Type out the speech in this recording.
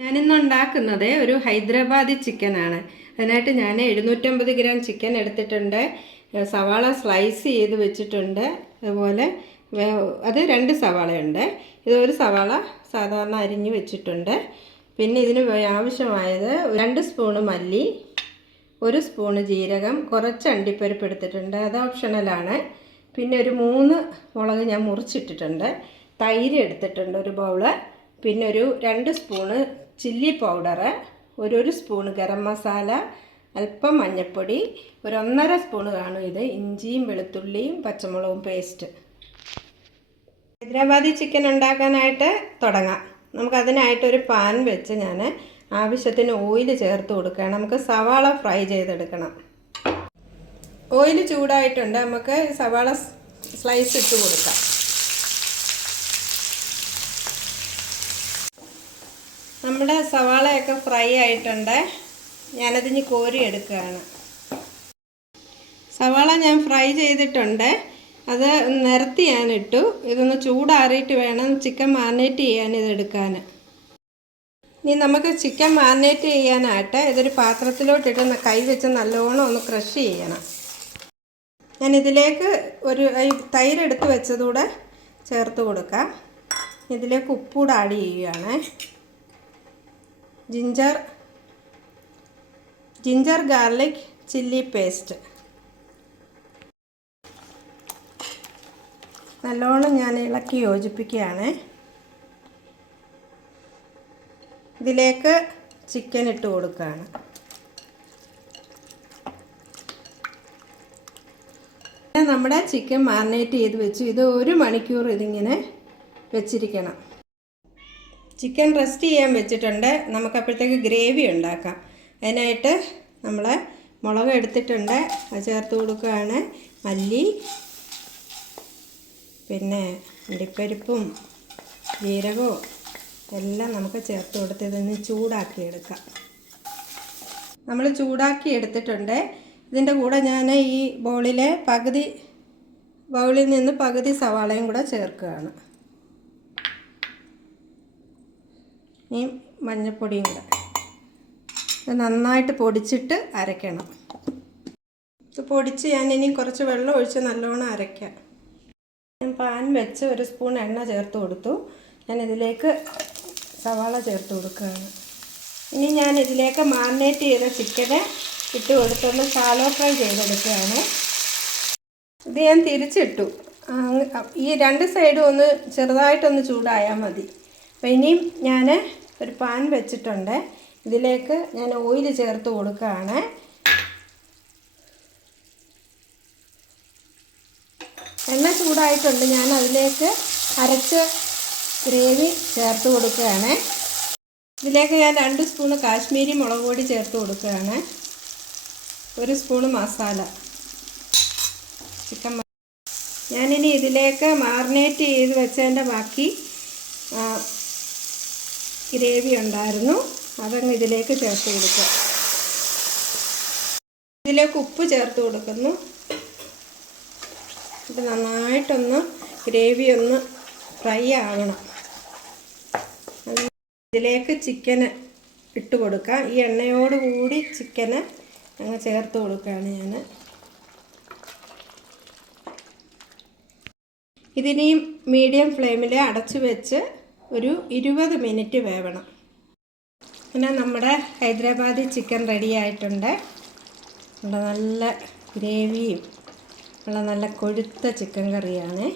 ഞാനിന്ന് ഉണ്ടാക്കുന്നത് ഒരു ഹൈദരാബാദി ചിക്കനാണ്. അതിനായിട്ട് ഞാൻ എഴുന്നൂറ്റമ്പത് ഗ്രാം ചിക്കൻ എടുത്തിട്ടുണ്ട്. സവാള സ്ലൈസ് ചെയ്ത് വെച്ചിട്ടുണ്ട്. അതുപോലെ അത് രണ്ട് സവാളയുണ്ട്. ഇത് ഒരു സവാള സാധാരണ അരിഞ്ഞ് വെച്ചിട്ടുണ്ട്. പിന്നെ ഇതിന് ആവശ്യമായത് രണ്ട് സ്പൂണ് മല്ലി ഒരു സ്പൂണ് ജീരകം കുറച്ച് അണ്ടിപ്പരിപ്പ് എടുത്തിട്ടുണ്ട്. അത് ഓപ്ഷണലാണ്. പിന്നെ ഒരു മൂന്ന് മുളക് ഞാൻ മുറിച്ചിട്ടിട്ടുണ്ട്. തൈര് എടുത്തിട്ടുണ്ട് ഒരു ബൗൾ. പിന്നെ ഒരു രണ്ട് സ്പൂണ് ചില്ലി പൗഡർ ഒരു ഒരു സ്പൂണ് ഗരം മസാല അല്പം മഞ്ഞൾപ്പൊടി ഒരു ഒന്നര സ്പൂണ് കാണും ഇത് ഇഞ്ചിയും വെളുത്തുള്ളിയും പച്ചമുളകും പേസ്റ്റ്. ഹൈദരാബാദി ചിക്കൻ ഉണ്ടാക്കാനായിട്ട് തുടങ്ങാം. നമുക്കതിനായിട്ടൊരു പാൻ വെച്ച് ഞാൻ ആവശ്യത്തിന് ഓയിൽ ചേർത്ത് കൊടുക്കുകയാണ്. നമുക്ക് സവാള ഫ്രൈ ചെയ്തെടുക്കണം. ഓയിൽ ചൂടായിട്ടുണ്ട്. നമുക്ക് സവാള സ്ലൈസ് ഇട്ട് കൊടുക്കാം. നമ്മുടെ സവാളയൊക്കെ ഫ്രൈ ആയിട്ടുണ്ട്. ഞാനതിന് കോരി എടുക്കുകയാണ്. സവാള ഞാൻ ഫ്രൈ ചെയ്തിട്ടുണ്ട്. അത് നിരത്തി ഞാൻ ഇട്ടു. ഇതൊന്ന് ചൂടാറിയിട്ട് വേണം ചിക്കൻ മാറിനേറ്റ് ചെയ്യാൻ ഇതെടുക്കാൻ ഇനി നമുക്ക് ചിക്കൻ മാറിനേറ്റ് ചെയ്യാനായിട്ട് ഇതൊരു പാത്രത്തിലോട്ടിട്ട് കൈ വെച്ച് നല്ലോണം ഒന്ന് ക്രഷ് ചെയ്യണം. ഞാൻ ഇതിലേക്ക് ഒരു തൈര് തൈരെടുത്ത് വെച്ചതൂടെ ചേർത്ത് കൊടുക്കാം. ഇതിലേക്ക് ഉപ്പൂടെ ആഡ് ചെയ്യുകയാണ്. Ginger ginger garlic chilli paste നല്ലോണം ഞാൻ ഇളക്കി യോജിപ്പിക്കുകയാണ്. ഇതിലേക്ക് ചിക്കൻ ഇട്ട് കൊടുക്കുകയാണ്. നമ്മുടെ ചിക്കൻ മാറിനേറ്റ് ചെയ്ത് വെച്ചു. ഇത് ഒരു മണിക്കൂർ ഇതിങ്ങനെ വെച്ചിരിക്കണം. ചിക്കൻ റെസ്റ്റ് ചെയ്യാൻ വെച്ചിട്ടുണ്ട്. നമുക്കപ്പോഴത്തേക്ക് ഗ്രേവി ഉണ്ടാക്കാം. അതിനായിട്ട് നമ്മൾ മുളക് എടുത്തിട്ടുണ്ട്. അത് ചേർത്ത് കൊടുക്കുകയാണ്. മല്ലി പിന്നെ അണ്ടിപ്പരിപ്പും ജീരകവും എല്ലാം നമുക്ക് ചേർത്ത് കൊടുത്ത് ഇതൊന്ന് ചൂടാക്കി എടുക്കാം നമ്മൾ ചൂടാക്കി എടുത്തിട്ടുണ്ട്. ഇതിന്റെ കൂടെ ഞാൻ ഈ ബൗളിലെ പകുതി ബൗളിൽ നിന്ന് പകുതി സവാളയും കൂടെ ചേർക്കുകയാണ്. ഈ മഞ്ഞൾപ്പൊടിയും കൂടെ. ഇത് നന്നായിട്ട് പൊടിച്ചിട്ട് അരയ്ക്കണം. ഇത് പൊടിച്ച് ഞാൻ ഇനി കുറച്ച് വെള്ളം ഒഴിച്ച് നല്ലോണം അരയ്ക്കാം. ഞാൻ പാൻ വെച്ച് ഒരു സ്പൂൺ എണ്ണ ചേർത്ത് കൊടുത്തു. ഞാൻ ഇതിലേക്ക് സവാള ചേർത്ത് കൊടുക്കുകയാണ്. ഇനി ഞാൻ ഇതിലേക്ക് മാറിനേറ്റ് ചെയ്ത ചിക്കന് ഇട്ട് കൊടുത്തൊന്ന് ഷാലോ ഫ്രൈ ചെയ്തെടുക്കുകയാണ്. ഇത് ഞാൻ തിരിച്ചിട്ടു. ഈ രണ്ട് സൈഡും ഒന്ന് ചെറുതായിട്ടൊന്ന് ചൂടായാൽ മതി. അപ്പോൾ ഇനിയും ഞാൻ ഒരു പാൻ വെച്ചിട്ടുണ്ട്. ഇതിലേക്ക് ഞാൻ ഓയിൽ ചേർത്ത് കൊടുക്കുകയാണ്. എണ്ണ ചൂടായിട്ടുണ്ട്. ഞാൻ അതിലേക്ക് അരച്ച് ഗ്രേവി ചേർത്ത് കൊടുക്കുകയാണ്. ഇതിലേക്ക് ഞാൻ രണ്ട് സ്പൂണ് കാശ്മീരി മുളക് പൊടി ചേർത്ത് കൊടുക്കുകയാണ്. ഒരു സ്പൂണ് മസാല. ചിക്കൻ ഞാനിനി ഇതിലേക്ക് മാറിനേറ്റ് ചെയ്ത് വെച്ചതിന്റെ ബാക്കി ഗ്രേവി ഉണ്ടായിരുന്നു. അതങ്ങ് ഇതിലേക്ക് ചേർത്ത് കൊടുക്കുക. ഇതിലേക്ക് ഉപ്പ് ചേർത്ത് കൊടുക്കുന്നു. ഇത് നന്നായിട്ടൊന്ന് ഗ്രേവി ഒന്ന് ഫ്രൈ ആവണം. ഇതിലേക്ക് ചിക്കന് ഇട്ട് കൊടുക്കാം ഈ എണ്ണയോട് കൂടി ചിക്കന് അങ്ങ് ചേർത്ത് കൊടുക്കുകയാണ് ഞാൻ. ഇതിനെയും മീഡിയം ഫ്ലെയിമിൽ അടച്ചു വെച്ച് ഒരു ഇരുപത് മിനിറ്റ് വേവണം. പിന്നെ നമ്മുടെ ഹൈദരാബാദി ചിക്കൻ റെഡി ആയിട്ടുണ്ട്. നല്ല ഗ്രേവിയും ഉള്ള നല്ല കൊഴുത്ത ചിക്കൻ കറിയാണ്.